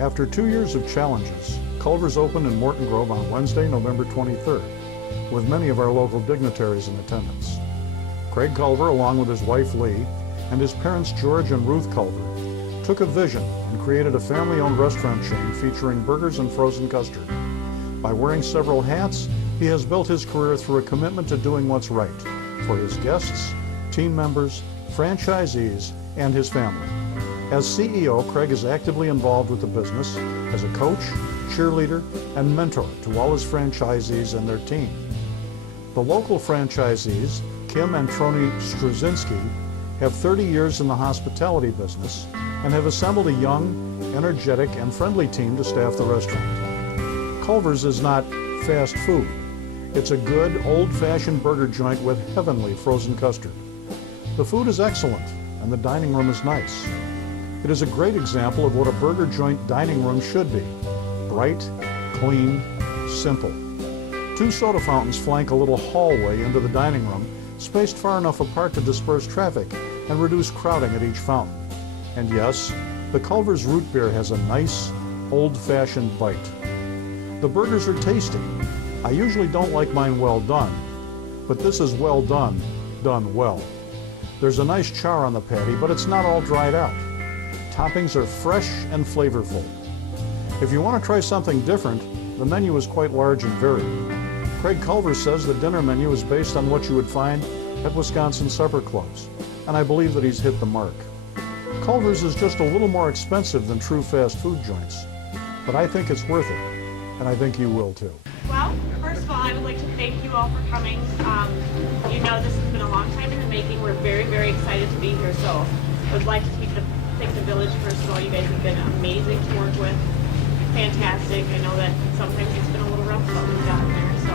After 2 years of challenges, Culver's opened in Morton Grove on Wednesday, November 23rd, with many of our local dignitaries in attendance. Craig Culver, along with his wife Lee, and his parents George and Ruth Culver, took a vision and created a family-owned restaurant chain featuring burgers and frozen custard. By wearing several hats, he has built his career through a commitment to doing what's right for his guests, team members, franchisees, and his family. As CEO, Craig is actively involved with the business as a coach, cheerleader, and mentor to all his franchisees and their team. The local franchisees, Kim and Troni Struzinski, have 30 years in the hospitality business and have assembled a young, energetic, and friendly team to staff the restaurant. Culver's is not fast food. It's a good, old-fashioned burger joint with heavenly frozen custard. The food is excellent, and the dining room is nice. It is a great example of what a burger joint dining room should be. Bright, clean, simple. 2 soda fountains flank a little hallway into the dining room, spaced far enough apart to disperse traffic and reduce crowding at each fountain. And yes, the Culver's root beer has a nice, old-fashioned bite. The burgers are tasty. I usually don't like mine well done, but this is well done, done well. There's a nice char on the patty, but it's not all dried out. Toppings are fresh and flavorful. If you want to try something different, the menu is quite large and varied. Craig Culver says the dinner menu is based on what you would find at Wisconsin supper clubs, and I believe that he's hit the mark. Culver's is just a little more expensive than true fast food joints, but I think it's worth it, and I think you will too. Well, first of all, I would like to thank you all for coming. You know this has been a long time in the making. We're very, very excited to be here, so I would like to thank the Village. First of all, you guys have been amazing to work with. Fantastic. I know that sometimes it's been a little rough, but we've gotten there, so I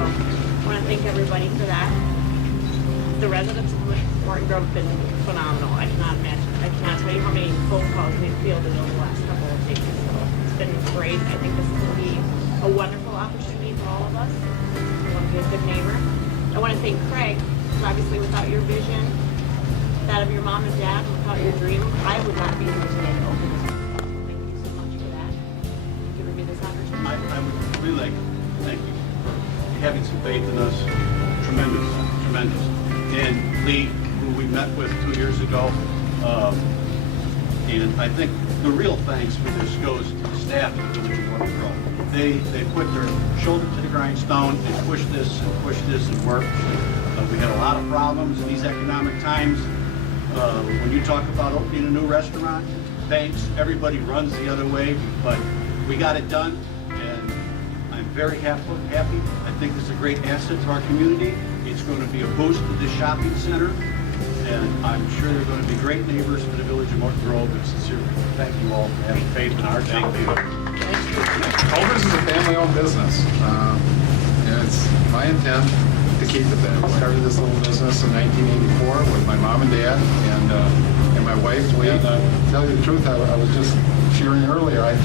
want to thank everybody for that. The residents of Morton Grove have been phenomenal. I cannot tell you how many phone calls we've fielded over the last couple of days. So it's been great. I think this is going to be a wonderful opportunity for all of us. I want to be a good neighbor. I want to thank Craig, because obviously without your vision, that of your mom and dad, without your dream, I would not be here today. Thank you so much for that. Giving me this opportunity. I would really like to thank you for having some faith in us. Tremendous, tremendous. And Lee, who we met with 2 years ago, and I think the real thanks for this goes to the staff at the Village of Morton Grove. They put their shoulder to the grindstone and pushed this and worked. We had a lot of problems in these economic times. When you talk about opening a new restaurant, banks, everybody runs the other way, but we got it done, and I'm very happy. I think this is a great asset to our community. It's going to be a boost to this shopping center, and I'm sure they're going to be great neighbors for the Village of Morton Grove, and sincerely thank you all for having faith in our town. Culver's is a family-owned business, and it's my intent to keep it that way. I started this little business in 1984 with my mom and dad and my wife, Lee. And tell you the truth, I was just sharing earlier, I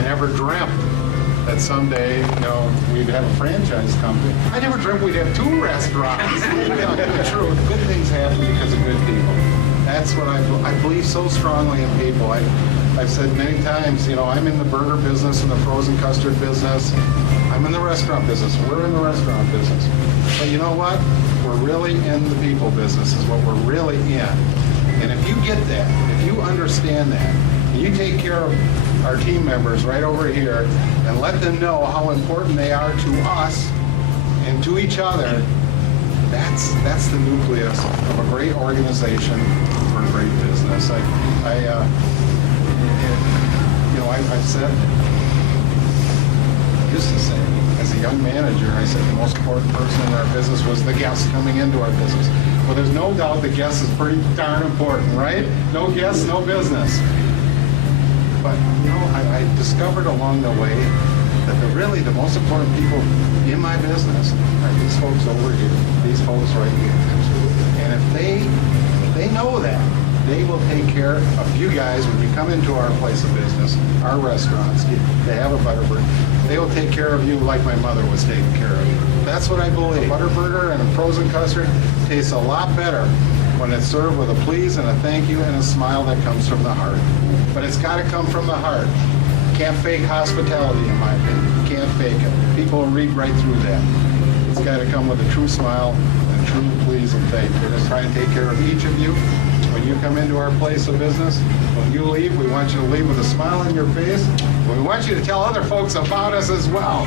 never dreamt that someday, we'd have a franchise company. I never dreamt we'd have 2 restaurants. The truth, good things happen because of good people. That's what I believe so strongly in people. I've said many times, I'm in the burger business and the frozen custard business. I'm in the restaurant business. We're in the restaurant business. But you know what? We're really in the people business is what we're really in. And if you get that, if you understand that, and you take care of our team members right over here and let them know how important they are to us and to each other, that's the nucleus of a great organization for a great business. I've said, I used to say, as a young manager, I said the most important person in our business was the guest coming into our business. Well, there's no doubt the guest is pretty darn important, right? No guests, no business. But, I discovered along the way that the most important people in my business are these folks over here, these folks right here. And if they know that, they will take care of you guys when you come into our place of business, our restaurants. They have a Butterburger. They will take care of you like my mother was taking care of you. That's what I believe. A Butterburger and a frozen custard tastes a lot better when it's served with a please and a thank you and a smile that comes from the heart. But it's got to come from the heart. Can't fake hospitality, in my opinion. You can't fake it. People read right through that. It's got to come with a true smile and true please and thank. We're going to try and take care of each of you. When you come into our place of business, when you leave, we want you to leave with a smile on your face. We want you to tell other folks about us as well.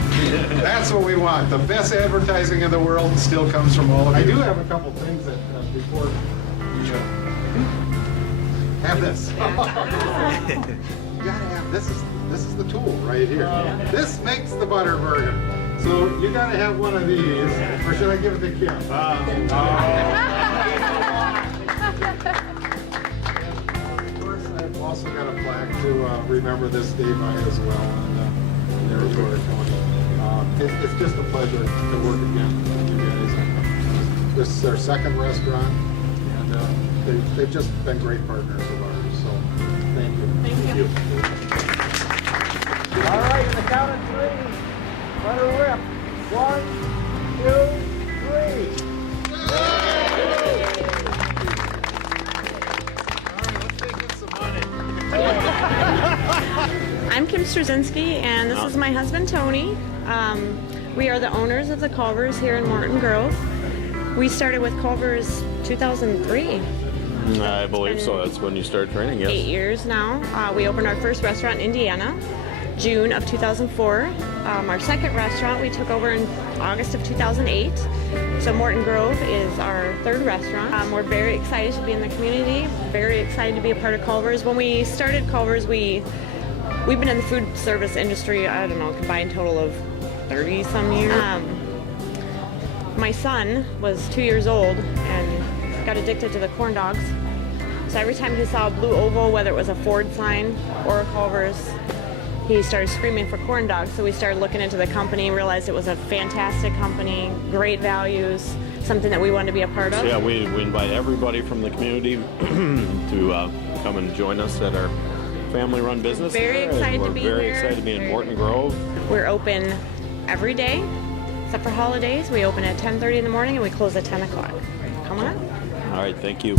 That's what we want. The best advertising in the world still comes from all of you. I do have a couple things that before we have this. You gotta have this is the tool right here. This makes the butter burger. So you gotta have one of these, or should I give it to Kim? First, I've also got a plaque to remember this day by as well, and there you are, Tony. It's just a pleasure to work again with you guys. This is our second restaurant, and they've just been great partners of ours. So thank you. Thank you. All right, on the count of three, let her rip. 1, 2, 3. I'm Kim Straczynski, and this is my husband Tony. We are the owners of the Culvers here in Morton Grove. We started with Culvers 2003. I believe so. That's when you started training, yes. 8 years now. We opened our first restaurant in Indiana, June of 2004. Our second restaurant we took over in August of 2008. So Morton Grove is our third restaurant. We're very excited to be in the community, very excited to be a part of Culver's. When we started Culver's, we've been in the food service industry, I don't know, combined total of 30 some years. My son was 2 years old and got addicted to the corn dogs. So every time he saw a blue oval, whether it was a Ford sign or a Culver's, he started screaming for corn dogs. So we started looking into the company, realized it was a fantastic company, great values, something that we wanted to be a part of. So yeah, we invite everybody from the community to come and join us at our family-run business. Very excited to be here. We're very excited to be in Morton Grove. We're open every day, except for holidays. We open at 10:30 in the morning and we close at 10 o'clock. Come on up. All right, thank you.